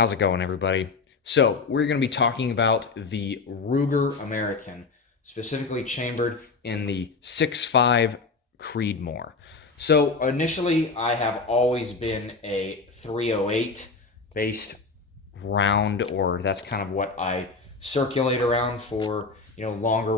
How's it going, everybody? So, we're going to be talking about the Ruger American, specifically chambered in the 6.5 Creedmoor. So, initially, I have always been a 308 based round, or that's kind of what I circulate around for, longer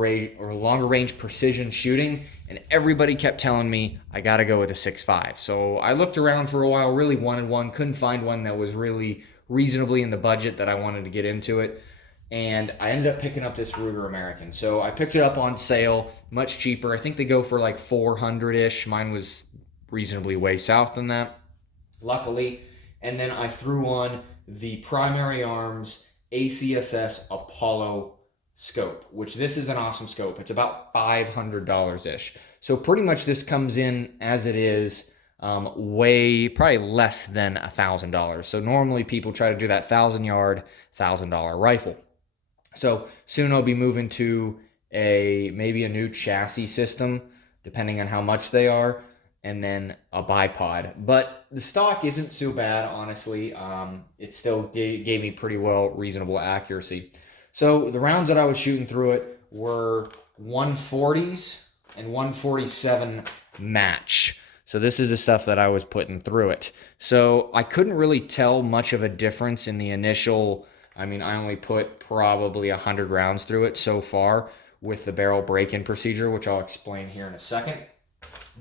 range precision shooting. And everybody kept telling me I got to go with a 6.5. So I looked around for a while, really wanted one, couldn't find one that was really reasonably in the budget that I wanted to get into it. And I ended up picking up this Ruger American. So I picked it up on sale, much cheaper. I think they go for like 400-ish. Mine was reasonably way south than that, luckily. And then I threw on the Primary Arms ACSS Apollo scope, which this is an awesome scope. It's about $500-ish. So pretty much this comes in as it is, way probably less than $1,000. So normally people try to do that 1,000-yard, $1,000 rifle. So soon I'll be moving to maybe a new chassis system, depending on how much they are, and then a bipod. But the stock isn't so bad, honestly. It still gave me pretty reasonable accuracy. So the rounds that I was shooting through it were 140s and 147 match. So this is the stuff that I was putting through it. So I couldn't really tell much of a difference in the initial. I only put probably 100 rounds through it so far with the barrel break-in procedure, which I'll explain here in a second.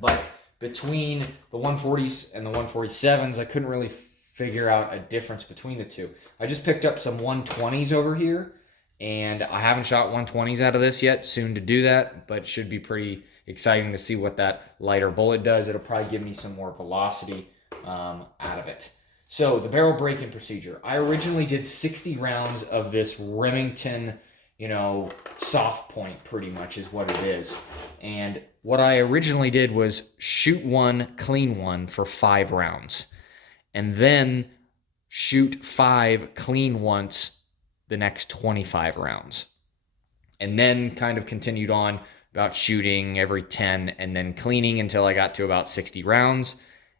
But between the 140s and the 147s, I couldn't really figure out a difference between the two. I just picked up some 120s over here, and I haven't shot 120s out of this yet. Soon to do that, but it should be pretty exciting to see what that lighter bullet does. It'll probably give me some more velocity out of it. So the barrel break-in procedure. I originally did 60 rounds of this Remington, soft point, pretty much is what it is. And what I originally did was shoot one, clean one for 5 rounds. And then shoot 5, clean once the next 25 rounds. And then kind of continued on about shooting every 10 and then cleaning until I got to about 60 rounds.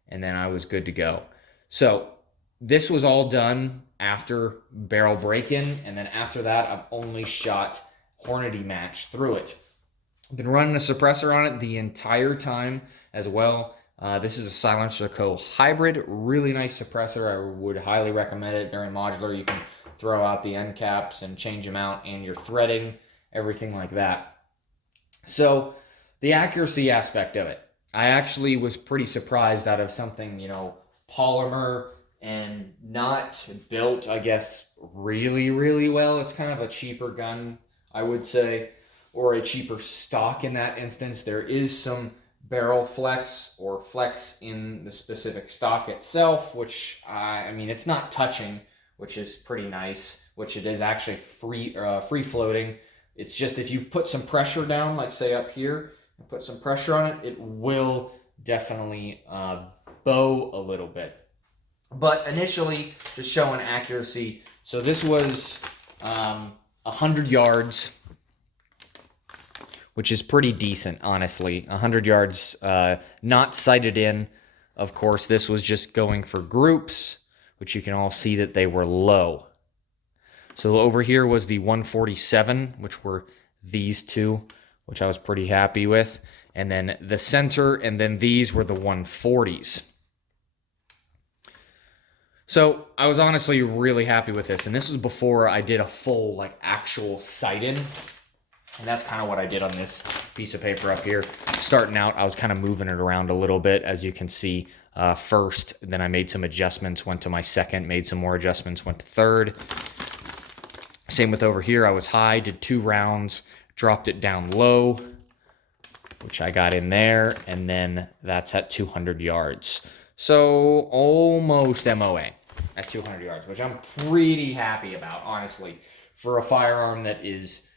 And then I was good to go. So this was all done after barrel break-in, and then after that, I've only shot Hornady match through it. I've been running a suppressor on it the entire time as well. This is a Silencer Co. hybrid, really nice suppressor. I would highly recommend it. Very modular. You can throw out the end caps and change them out, and your threading, everything like that. So the accuracy aspect of it, I actually was pretty surprised out of something, polymer and not built, I guess, really, really well. It's kind of a cheaper gun, I would say, or a cheaper stock in that instance. There is some barrel flex or flex in the specific stock itself, which, it's not touching, which is pretty nice, which it is actually free floating. It's just if you put some pressure down, like say up here, and put some pressure on it, it will definitely bow a little bit. But initially, just showing accuracy. So this was 100 yards, which is pretty decent, honestly. 100 yards, not sighted in. Of course, this was just going for groups, which you can all see that they were low. So over here was the 147, which were these two, which I was pretty happy with. And then the center, and then these were the 140s. So I was honestly really happy with this. And this was before I did a full, actual sight-in. And that's kind of what I did on this piece of paper up here. Starting out, I was kind of moving it around a little bit, as you can see, first. Then I made some adjustments, went to my second, made some more adjustments, went to third. Same with over here. I was high, did 2 rounds, dropped it down low, which I got in there, and then that's at 200 yards. So almost MOA at 200 yards, which I'm pretty happy about, honestly, for a firearm that is,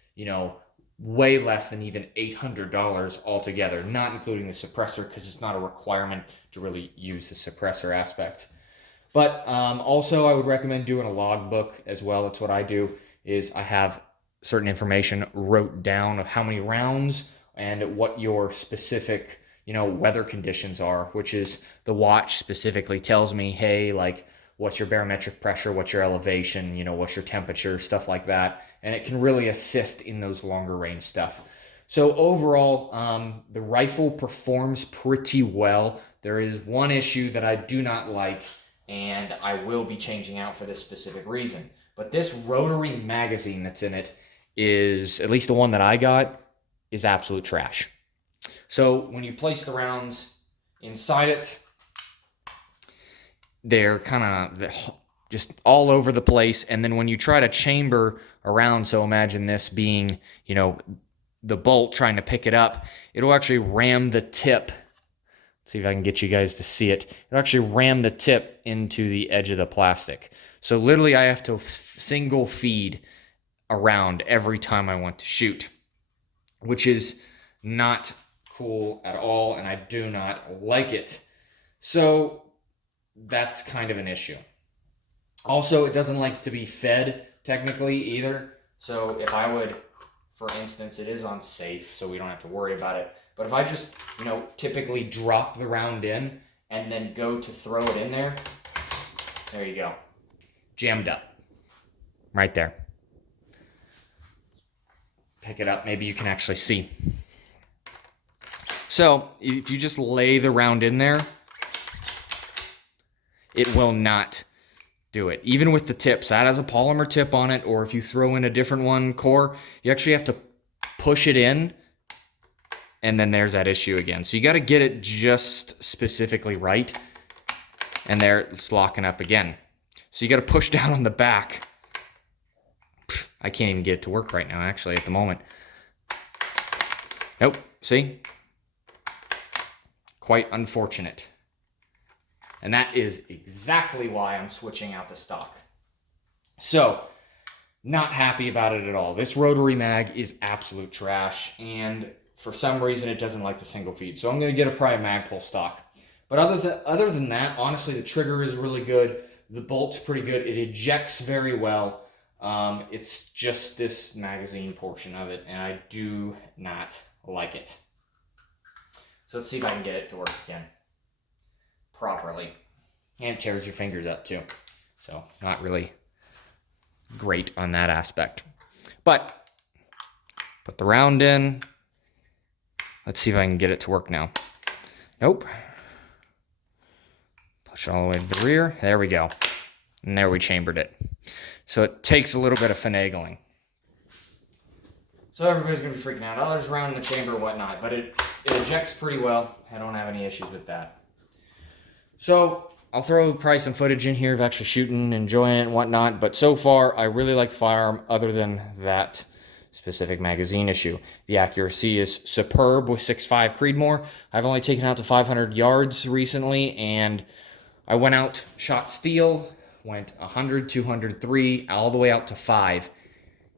way less than even $800 altogether, not including the suppressor, because it's not a requirement to really use the suppressor aspect. But also, I would recommend doing a logbook as well. That's what I do, is I have certain information wrote down of how many rounds and what your specific, weather conditions are, which is the watch specifically tells me, hey, what's your barometric pressure, what's your elevation, what's your temperature, stuff like that. And it can really assist in those longer range stuff. So overall, the rifle performs pretty well. There is one issue that I do not like, and I will be changing out for this specific reason. But this rotary magazine that's in it is, at least the one that I got, is absolute trash. So when you place the rounds inside it, they're kind of just all over the place. And then when you try to chamber around, so imagine this being, the bolt trying to pick it up, it'll actually ram the tip. Let's see if I can get you guys to see it. It'll actually ram the tip into the edge of the plastic. So literally I have to single feed around every time I want to shoot, which is not cool at all, and I do not like it. So that's kind of an issue. Also, it doesn't like to be fed technically either. So if I would, for instance, it is on safe, so we don't have to worry about it. But if I just, typically drop the round in and then go to throw it in there, there you go. Jammed up. Right there. Pick it up, maybe you can actually see. So if you just lay the round in there, it will not do it. Even with the tips, that has a polymer tip on it, or if you throw in a different one, core, you actually have to push it in, and then there's that issue again. So you got to get it just specifically right, and there it's locking up again. So you got to push down on the back. I can't even get it to work right now, actually, at the moment. Nope, see? Quite unfortunate. And that is exactly why I'm switching out the stock. So, not happy about it at all. This rotary mag is absolute trash, and for some reason it doesn't like the single feed. So I'm going to get a private mag pull stock. But other than that, honestly, the trigger is really good. The bolt's pretty good. It ejects very well. It's just this magazine portion of it, and I do not like it. So let's see if I can get it to work again properly. And it tears your fingers up too. So not really great on that aspect. But put the round in. Let's see if I can get it to work now. Nope. Push it all the way to the rear. There we go. And there we chambered it. So it takes a little bit of finagling. So everybody's going to be freaking out. Oh, there's round in the chamber and whatnot. But it ejects pretty well. I don't have any issues with that. So I'll throw probably some footage in here of actually shooting, enjoying it and whatnot. But so far, I really like the firearm other than that specific magazine issue. The accuracy is superb with 6.5 Creedmoor. I've only taken out to 500 yards recently, and I went out, shot steel, went 100, 200, 3, all the way out to 5.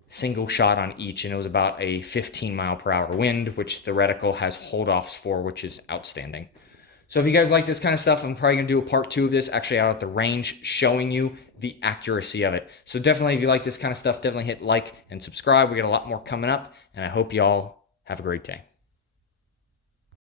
Single shot on each, and it was about a 15-mile-per-hour wind, which the reticle has hold-offs for, which is outstanding. So if you guys like this kind of stuff, I'm probably going to do a part 2 of this, actually out at the range, showing you the accuracy of it. So definitely, if you like this kind of stuff, definitely hit like and subscribe. We got a lot more coming up, and I hope you all have a great day.